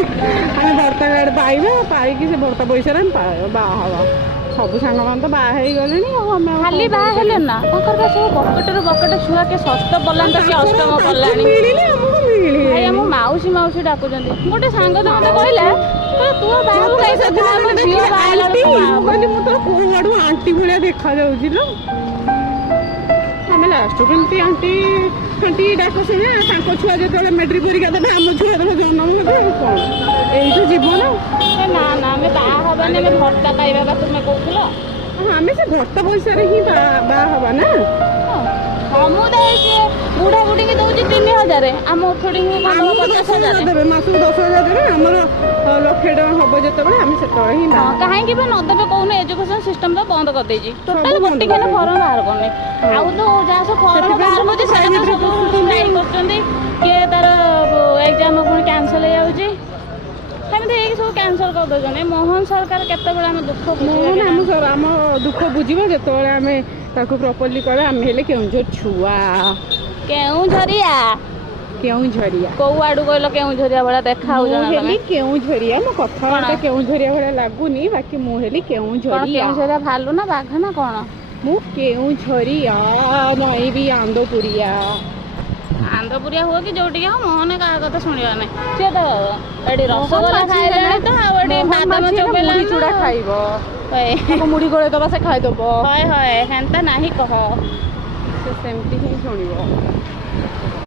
ଆମେ ଭର୍ତ୍ତା କାର୍ଡ ପାଇବା, ପାଇକି ସେ ଭର୍ତ୍ତା ପଇସାରେ ଆମେ ବାହା ହବା। ସବୁ ସାଙ୍ଗମାନେ ତ ବାହା ହେଇଗଲେଣି ଆଉ ଆମେ ଖାଲି ବାହା ହେଲେ ନା ତାଙ୍କର ବା ସବୁ ବକେଟରୁ ବକେଟ ଛୁଆ କିଏ ଷଷ୍ଠ ପଲାନ୍ତ କିଏ ଅଷ୍ଟମ ପଲାଣି। ମିଳିଲେ ଆମକୁ ମିଳିଲେ ଭାଇ ଆମ ମାଉସୀ ମାଉସୀ ଡାକୁଛନ୍ତି। ଗୋଟେ ସାଙ୍ଗ ତ ମତେ କହିଲା ତୁ ବାହାକୁ କାଇଁ ମୋ ଝିଅ ବାହା ହେଲା ମୁଁ କହିଲି ମୁଁ ତୋର କୋଉ ଆଡୁ ଆଣ୍ଟି ଭଳିଆ ଦେଖାଯାଉଛି ଲୋ। ଆମେ ଲାଷ୍ଟ କେମିତି ଆଣ୍ଟି ଆଣ୍ଟି ଡାକ ଶୁଣିବା, ତାଙ୍କ ଛୁଆ ଯେତେବେଳେ ମେଟ୍ରିକ ପରୀକ୍ଷା ଦେବେ ଆମ ଛୁଆ ଯେତେବେଳେ ଜନ୍ମ ନେବେ କଣ ଏଇଠୁ ଜୀବନ। ନା ନା ଆମେ ବାହା ହବାନି, ଆମେ ଭର୍ତ୍ତା ପାଇବା ବା ତୁମେ କହୁଥିଲ। ଆମେ ସେ ଭର୍ତ୍ତା ପଇସାରେ ହିଁ ବାହା ହବା ନା। ସମୁଦାୟ ସିଏ ବୁଢା ବୁଢୀକି ଦଉଛି 3000, ଆମ ଉଠୁଡିକି 50,000 ଦେବେ, ମାସକୁ 10,000 ଦେବେ। ଆମର 1,00,000 ଟଙ୍କା ହବ ଯେତେବେଳେ ଆମେ ସେତେବେଳେ ହିଁ ବାହା ହବା। କାହିଁକି ବା ନଦେବେ କହୁନ? ଏଜୁକେସନ ସିଷ୍ଟମ ତ ବନ୍ଦ କରିଦେଇଛି, ଟୋଟାଲ ଗୋଟେ ଖାଲି ଫର୍ମ ବାହାର କରୁନି। ଆଉ ତ ଯାହା ସବୁ ଫର୍ମ ବାହାର କରୁଛି ସେଟା ତ ସବୁ ଷ୍ଟ୍ରାଇକ୍ କରୁଛନ୍ତି। କିଏ ତାର ଏକ୍ଜାମ ପୁଣି କ୍ୟାନସଲ ହେଇଯାଉଛି, ସେମିତି ହେଇକି ସବୁ କ୍ୟାନସଲ କରିଦେଉଛନ୍ତି। ମୋହନ ସରକାର କେତେବେଳେ ଆମ ଦୁଃଖ ବୁଝିବେ? ଆମ ଦୁଃଖ ବୁଝିବ ଯେତେବେଳେ ଆମେ ତାକୁ ପ୍ରପରଲି କହିବା ଆମେ ହେଲେ କେଉଁଝର ଛୁଆ। କେଉଁଝରିଆ କୋଉ ଆଡୁ କହିଲ? କେଉଁଝରିଆ ଭଳିଆ ଦେଖା ହଉଛ ନା ତମେ? କେଉଁଝରିଆ, ମୋ କଥାବାର୍ତ୍ତା କେଉଁଝରିଆ ଭଳିଆ ଲାଗୁନି, ବାକି ମୁଁ ହେଲି କେଉଁଝରିଆ। କେଉଁଝରିଆ ଭାଲୁ ନା ବାଘ ନା କଣ? ମୁଁ କେଉଁଝରିଆ, ନଈବି ଆନ୍ଦପୁରିଆ। ଆନ୍ଦପୁରିଆ ହୁଅ କି ଯୋଉଠିକି ହଉ, ମୋହନ କାହା କଥା ଶୁଣିବା ନାହିଁ। ସିଏ ତ ଏଠି ରସଗୋଲା ଖାଇଲାଣି ତ, ଆଉ ଏଠି ବାଦାମ ଚୋବେଇଲାଣି ଚୁଡା ଖାଇବ, ମୁଢି ଗୋଳେଇ ଦବା ସେ ଖାଇଦବ। ହଏ ହେନ୍ତା ନାହିଁ କହ। ସେ ସେମିତି ହିଁ ଶୁଣିବ।